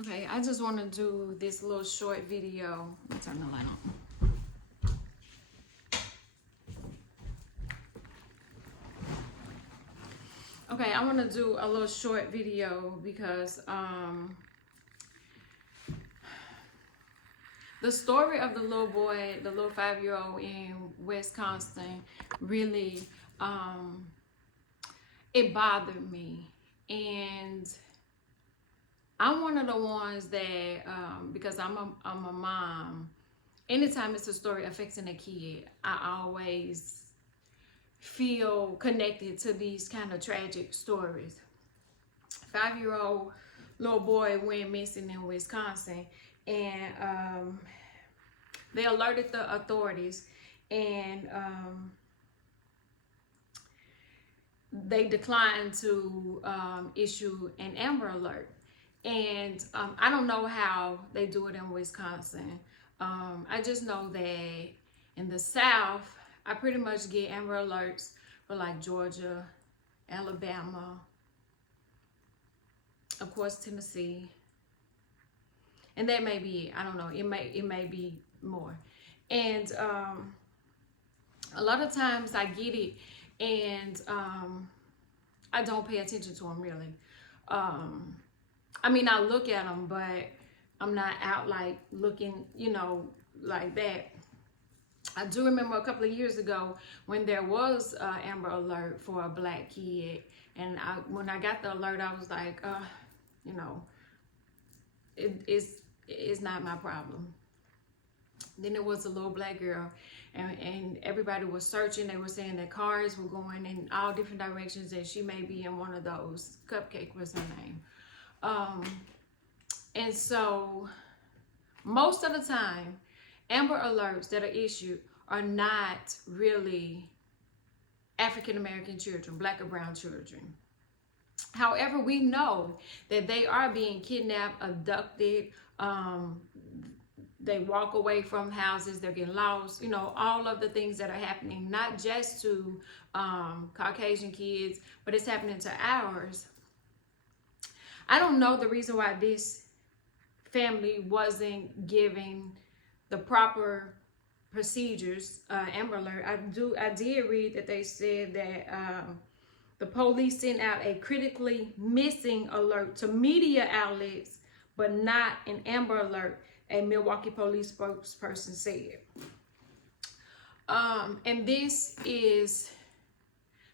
Okay, I just want to do this little short video. Let me turn the light on. Okay, I want to do a little short video because the story of the little boy, the little 5-year-old in Wisconsin, really it bothered me. And I'm one of the ones that because I'm a mom, anytime it's a story affecting a kid, I always feel connected to these kind of tragic stories. 5-year-old little boy went missing in Wisconsin, and they alerted the authorities, and they declined to issue an Amber Alert. And I don't know how they do it in Wisconsin. I just know that in the South, I pretty much get Amber Alerts for like Georgia, Alabama, of course Tennessee, and that may be it. I don't know. It may be more. And a lot of times I get it, and I don't pay attention to them really. I mean, I look at them, but I'm not out like looking, like that. I do remember a couple of years ago when there was an Amber Alert for a black kid, and when I got the alert, I was like, it's not my problem. Then there was a little black girl, and everybody was searching. They were saying that cars were going in all different directions, and she may be in one of those. Cupcake was her name. And so most of the time, Amber Alerts that are issued are not really African American children, black or brown children. However, we know that they are being kidnapped, abducted, they walk away from houses, they're getting lost, all of the things that are happening, not just to Caucasian kids, but it's happening to ours. I don't know the reason why this family wasn't giving the proper procedures. Amber Alert. I did read that they said that the police sent out a critically missing alert to media outlets, but not an Amber Alert, a Milwaukee police spokesperson said. And this is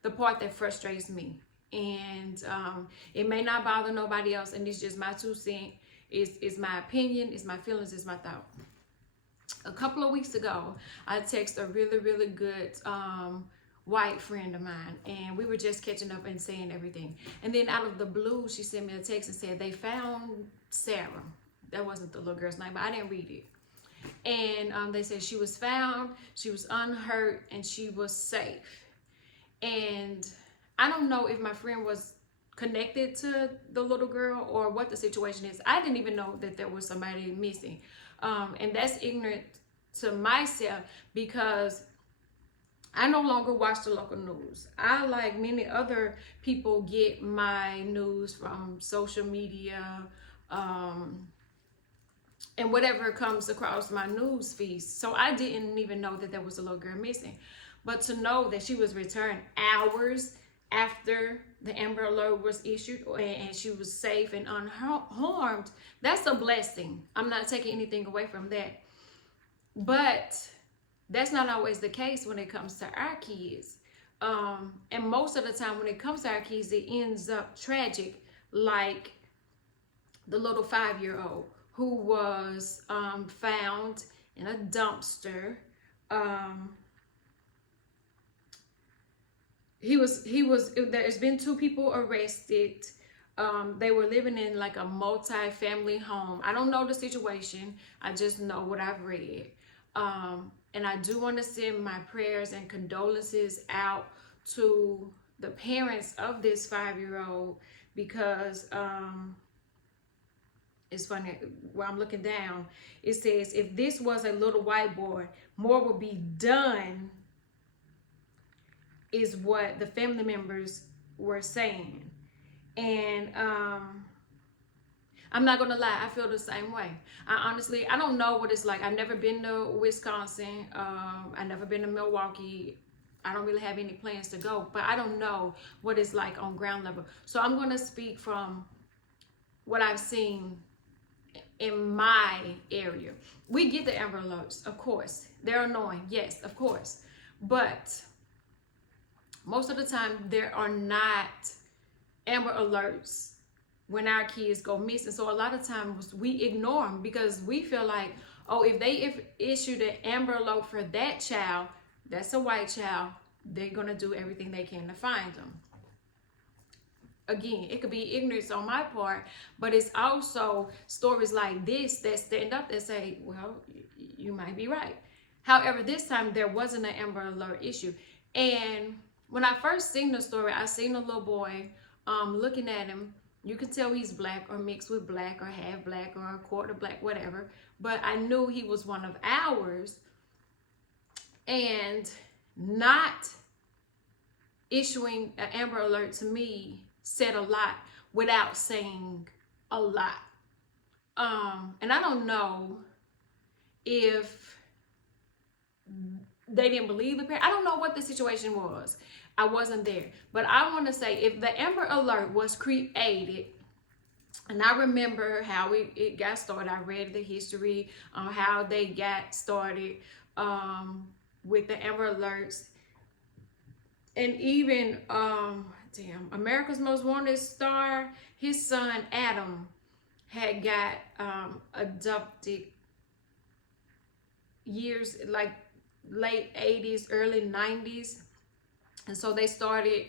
the part that frustrates me. And it may not bother nobody else, and it's just my 2 cents. It's my opinion, it's my feelings, it's my thought. A couple of weeks ago, I texted a really, really good white friend of mine, and we were just catching up and saying everything. And then out of the blue, she sent me a text and said they found Sarah. That wasn't the little girl's name, but I didn't read it. And they said she was found, she was unhurt, and she was safe. And I don't know if my friend was connected to the little girl or what the situation is. I didn't even know that there was somebody missing. And that's ignorant to myself because I no longer watch the local news. I, like many other people, get my news from social media and whatever comes across my news feed. So I didn't even know that there was a little girl missing. But to know that she was returned hours after the Amber Alert was issued and she was safe and unharmed, that's a blessing. I'm not taking anything away from that. But that's not always the case when it comes to our kids. And most of the time when it comes to our kids, it ends up tragic, like the little 5-year-old who was found in a dumpster. There's been 2 people arrested. They were living in like a multi-family home. I don't know the situation. I just know what I've read. And I do want to send my prayers and condolences out to the parents of this 5-year-old because it's funny, while I'm looking down, it says, if this was a little white boy, more would be done, is what the family members were saying. And I'm not gonna lie, I feel the same way. I don't know what it's like. I've never been to Wisconsin. I've never been to Milwaukee. I don't really have any plans to go, but I don't know what it's like on ground level. So I'm gonna speak from what I've seen in my area. We get the Amber Alerts, of course. They're annoying, yes, of course. But most of the time, there are not Amber Alerts when our kids go missing. So a lot of times we ignore them because we feel like, oh, if they issued an Amber Alert for that child, that's a white child, they're gonna do everything they can to find them. Again, it could be ignorance on my part, but it's also stories like this that stand up and say, well, you might be right. However, this time there wasn't an Amber Alert issue. And when I first seen the story, I seen a little boy looking at him. You could tell he's black or mixed with black or half black or a quarter black, whatever. But I knew he was one of ours. And not issuing an Amber Alert to me said a lot without saying a lot. And I don't know if they didn't believe the parent. I don't know what the situation was. I wasn't there. But I want to say, if the Amber Alert was created, and I remember how it got started. I read the history on how they got started with the Amber Alerts. And even, America's Most Wanted star, his son Adam had got abducted years, like late 80s, early 90s. And so they started,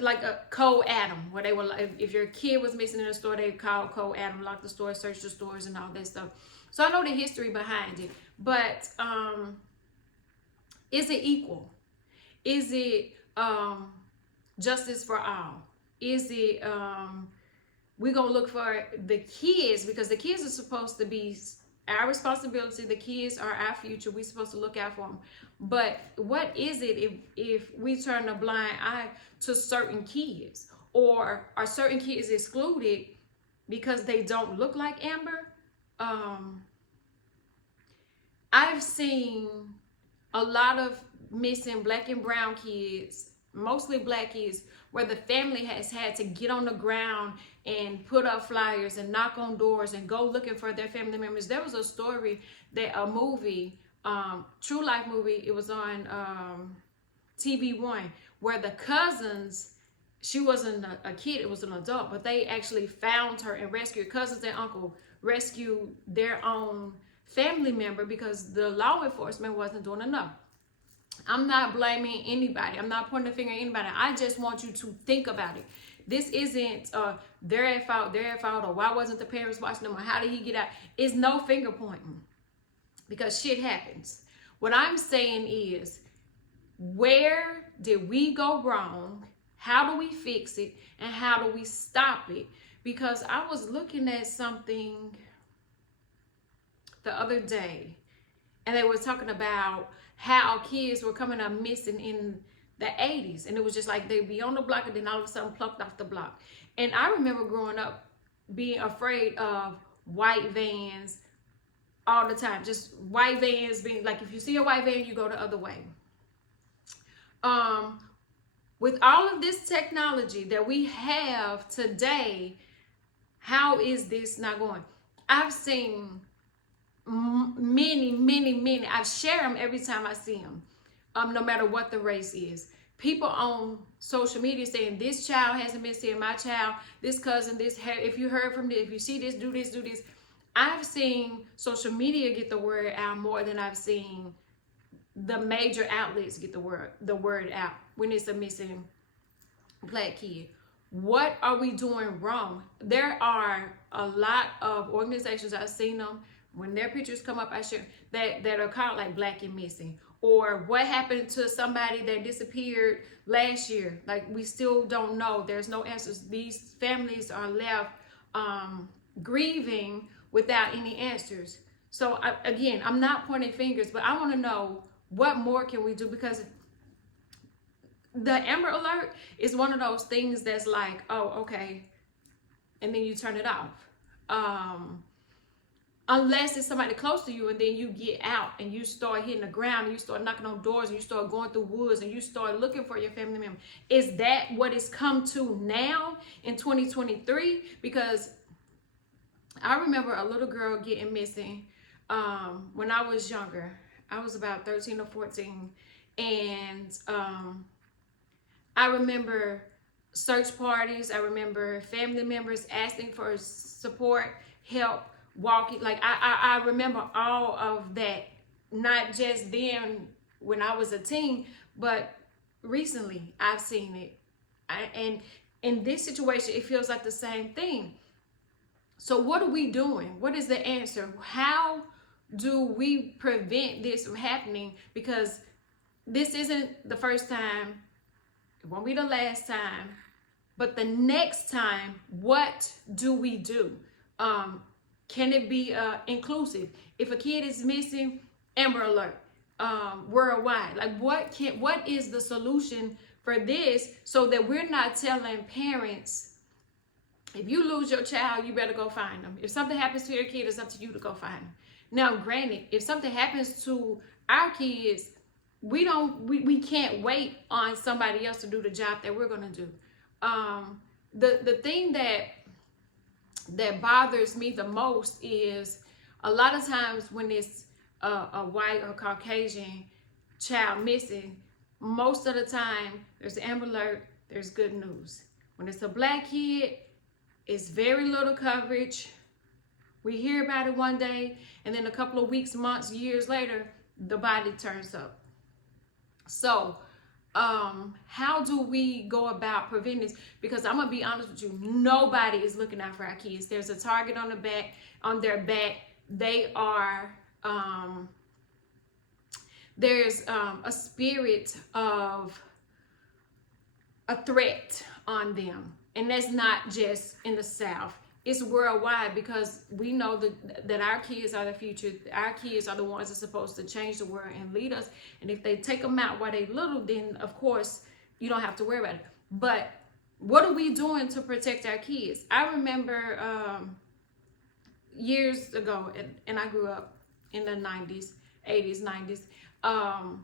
like a Code Adam, where they were, if your kid was missing in a store, they called Code Adam, lock the store, search the stores and all that stuff. So I know the history behind it, but is it equal? Is it justice for all? Is it we're gonna look for the kids, because the kids are supposed to be our responsibility. The kids are our future. We're supposed to look out for them. But what is it if we turn a blind eye to certain kids, or are certain kids excluded because they don't look like Amber? I've seen a lot of missing black and brown kids, mostly black kids, where the family has had to get on the ground and put up flyers and knock on doors and go looking for their family members. There was a story, a movie, True Life movie, it was on TV1, where the cousins, she wasn't a kid, it was an adult, but they actually found her and rescued, cousins and uncle rescued their own family member because the law enforcement wasn't doing enough. I'm not blaming anybody. I'm not pointing the finger at anybody. I just want you to think about it. This isn't they're at fault, or why wasn't the parents watching them, or how did he get out? It's no finger pointing, because shit happens. What I'm saying is, where did we go wrong? How do we fix it? And how do we stop it? Because I was looking at something the other day, and they were talking about how kids were coming up missing in the 80s. And it was just like they'd be on the block and then all of a sudden plucked off the block. And I remember growing up being afraid of white vans all the time. Just white vans being like, if you see a white van, you go the other way. With all of this technology that we have today, how is this not going? I've seen many. I share them every time I see them, no matter what the race is. People on social media saying, this child hasn't been seen, my child, this cousin, this, if you heard from this, if you see this, do this, do this. I've seen social media get the word out more than I've seen the major outlets get the word out when it's a missing black kid. What are we doing wrong? There are a lot of organizations, I've seen them, when their pictures come up, I share that are called like Black and Missing, or what happened to somebody that disappeared last year. Like, we still don't know. There's no answers. These families are left grieving without any answers. So again, I'm not pointing fingers, but I want to know, what more can we do? Because the Amber Alert is one of those things that's like, oh, okay, and then you turn it off. Unless it's somebody close to you, and then you get out and you start hitting the ground and you start knocking on doors and you start going through woods and you start looking for your family member. Is that what it's come to now in 2023? Because I remember a little girl getting missing when I was younger. I was about 13 or 14. And I remember search parties. I remember family members asking for support, help, walking. Like I remember all of that, not just then when I was a teen, but recently I've seen it. And in this situation, it feels like the same thing. So what are we doing? What is the answer? How do we prevent this from happening? Because this isn't the first time, it won't be the last time, but the next time, what do we do? Can it be inclusive? If a kid is missing, Amber Alert, worldwide. Like what is the solution for this, so that we're not telling parents, if you lose your child, you better go find them. If something happens to your kid, it's up to you to go find them. Now, granted, if something happens to our kids, we can't wait on somebody else to do the job that we're gonna do. The thing that bothers me the most is a lot of times when it's a white or Caucasian child missing, most of the time there's Amber Alert, there's good news. When it's a black kid, it's very little coverage. We hear about it one day, and then a couple of weeks, months, years later, the body turns up. So how do we go about preventing this? Because I'm gonna be honest with you, nobody is looking out for our kids. There's a target on their back. They are there's a spirit of a threat on them, and that's not just in the South. It's worldwide, because we know that our kids are the future. Our kids are the ones that are supposed to change the world and lead us. And if they take them out while they're little, then of course you don't have to worry about it. But what are we doing to protect our kids? I remember years ago, and I grew up in the 90s, 80s, 90s.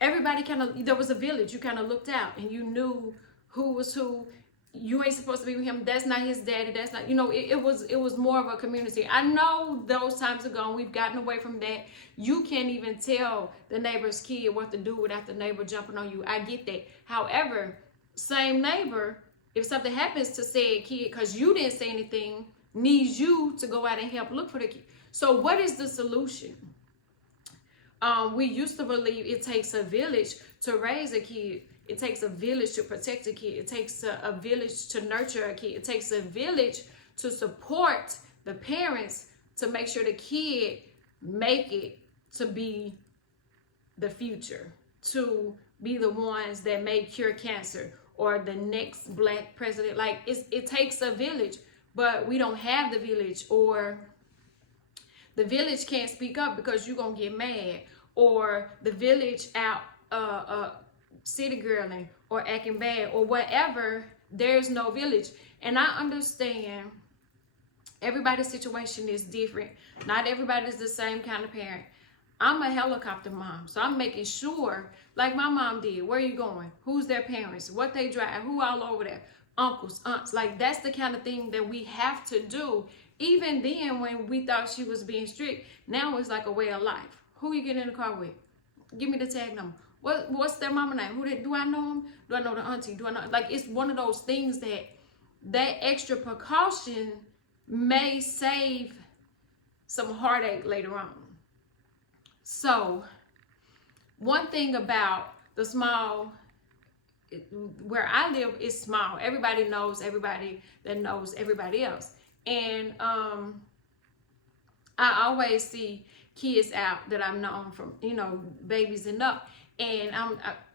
Everybody there was a village. You kind of looked out and you knew who was who. You ain't supposed to be with him. That's not his daddy. That's not, it was more of a community. I know those times are gone. We've gotten away from that. You can't even tell the neighbor's kid what to do without the neighbor jumping on you. I get that. However, same neighbor, if something happens to said kid, because you didn't say anything, needs you to go out and help look for the kid. So what is the solution? We used to believe it takes a village to raise a kid. It takes a village to protect a kid. It takes a village to nurture a kid. It takes a village to support the parents to make sure the kid make it to be the future, to be the ones that may cure cancer or the next black president. Like it takes a village, but we don't have the village, or the village can't speak up because you're gonna get mad, or the village out city girling or acting bad or whatever. There's no village. And I understand everybody's situation is different. Not everybody's the same kind of parent. I'm a helicopter mom, so I'm making sure, like my mom did, where you going, who's their parents, what they drive, who all over there, uncles, aunts. Like that's the kind of thing that we have to do. Even then, when we thought she was being strict, now it's like a way of life. Who you get in the car with? Give me the tag number. What's their mama name? Do I know them? Do I know the auntie? Do I know? Like, it's one of those things that extra precaution may save some heartache later on. So one thing about the small, where I live is small. Everybody knows everybody that knows everybody else. And I always see kids out that I've known from, babies and up. And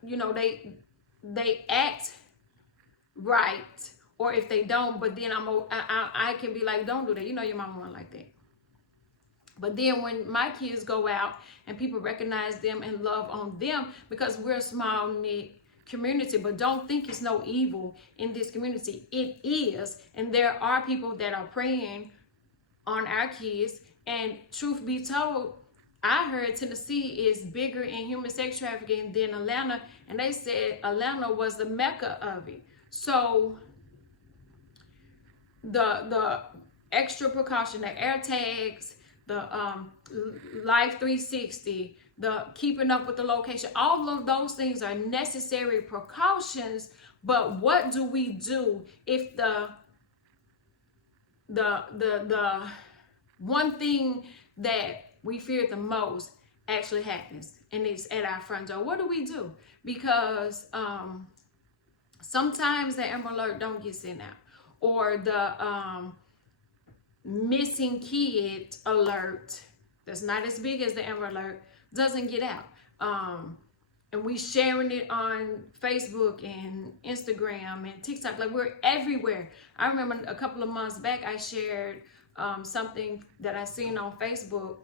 they act right, or if they don't, but then I can be like, don't do that. Your mama wasn't like that. But then when my kids go out and people recognize them and love on them, because we're a small knit community, but don't think it's no evil in this community. It is, and there are people that are preying on our kids. And truth be told, I heard Tennessee is bigger in human sex trafficking than Atlanta, and they said Atlanta was the mecca of it. So the extra precaution, the air tags, the Life 360, the keeping up with the location, all of those things are necessary precautions. But what do we do if the one thing that we fear the most actually happens, and it's at our front door? What do we do? Because sometimes the Amber Alert don't get sent out, or the missing kid alert that's not as big as the Amber Alert doesn't get out. And we sharing it on Facebook and Instagram and TikTok, like we're everywhere. I remember a couple of months back, I shared something that I seen on Facebook,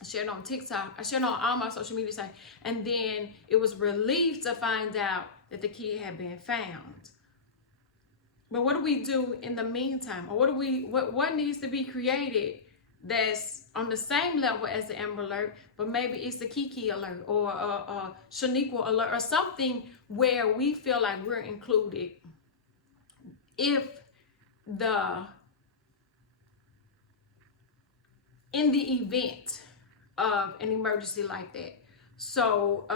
I shared on TikTok, I shared on all my social media sites, and then it was relieved to find out that the kid had been found. But what do we do in the meantime? Or what needs to be created that's on the same level as the Amber Alert, but maybe it's the Kiki Alert or a Shaniqua Alert or something where we feel like we're included if in the event of an emergency like that. So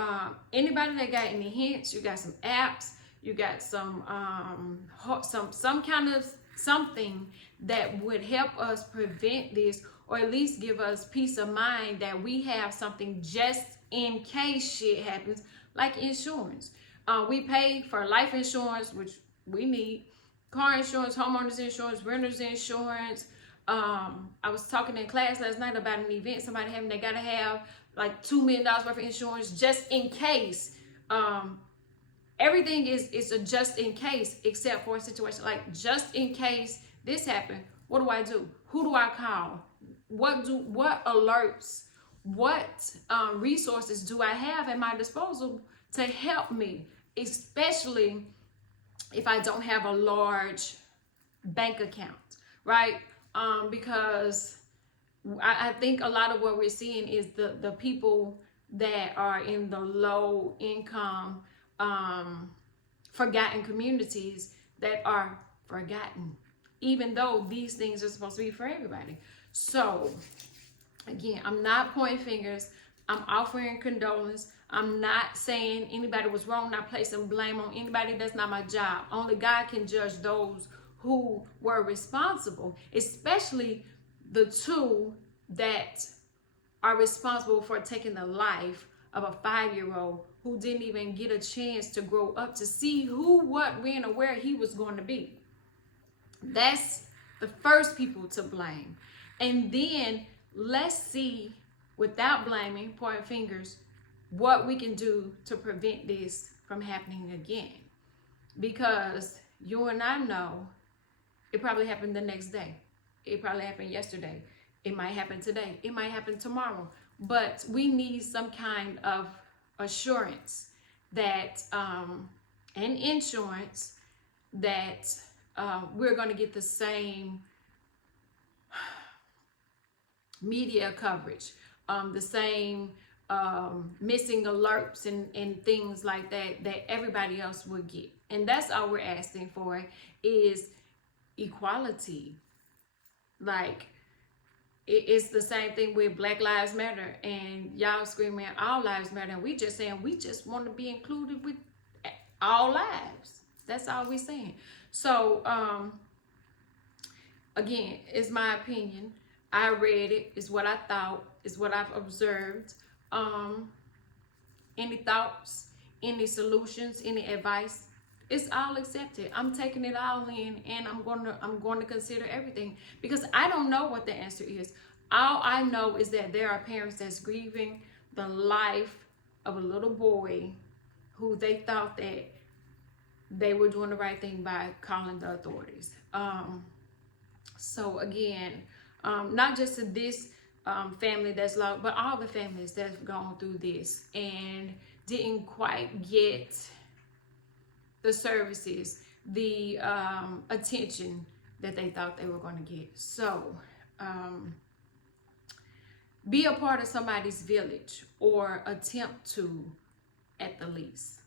anybody that got any hints, you got some apps, you got some kind of something that would help us prevent this, or at least give us peace of mind that we have something just in case shit happens, like insurance. We pay for life insurance, which we need, car insurance, homeowners insurance, renters insurance. I was talking in class last night about an event somebody having, they gotta have like $2 million worth of insurance just in case. Everything is a just in case, except for a situation like just in case this happened. What do I do? Who do I call? What alerts, what resources do I have at my disposal to help me, especially if I don't have a large bank account, right? Because I think a lot of what we're seeing is the people that are in the low income, forgotten communities that are forgotten, even though these things are supposed to be for everybody. So again, I'm not pointing fingers, I'm offering condolence. I'm not saying anybody was wrong, not placing blame on anybody. That's not my job. Only God can judge those who were responsible, especially the two that are responsible for taking the life of a 5-year-old who didn't even get a chance to grow up to see who, what, when, or where he was going to be. That's the first people to blame. And then let's see, without blaming, pointing fingers, what we can do to prevent this from happening again. Because you and I know it probably happened the next day. It probably happened yesterday. It might happen today. It might happen tomorrow. But we need some kind of assurance that, and insurance that we're going to get the same media coverage, the same missing alerts and things like that everybody else would get. And that's all we're asking for, is equality. Like, it's the same thing with Black Lives Matter, and y'all screaming All Lives Matter, and we just saying we just want to be included with all lives. That's all we're saying. So again, it's my opinion. I read it. It's what I thought. It's what I've observed. Any thoughts, any solutions, any advice, it's all accepted. I'm taking it all in, and I'm going to consider everything, because I don't know what the answer is. All I know is that there are parents that's grieving the life of a little boy who they thought that they were doing the right thing by calling the authorities. So again, not just to this family that's lost, but all the families that's gone through this and didn't quite get the services, the attention that they thought they were going to get. So be a part of somebody's village, or attempt to, at the least.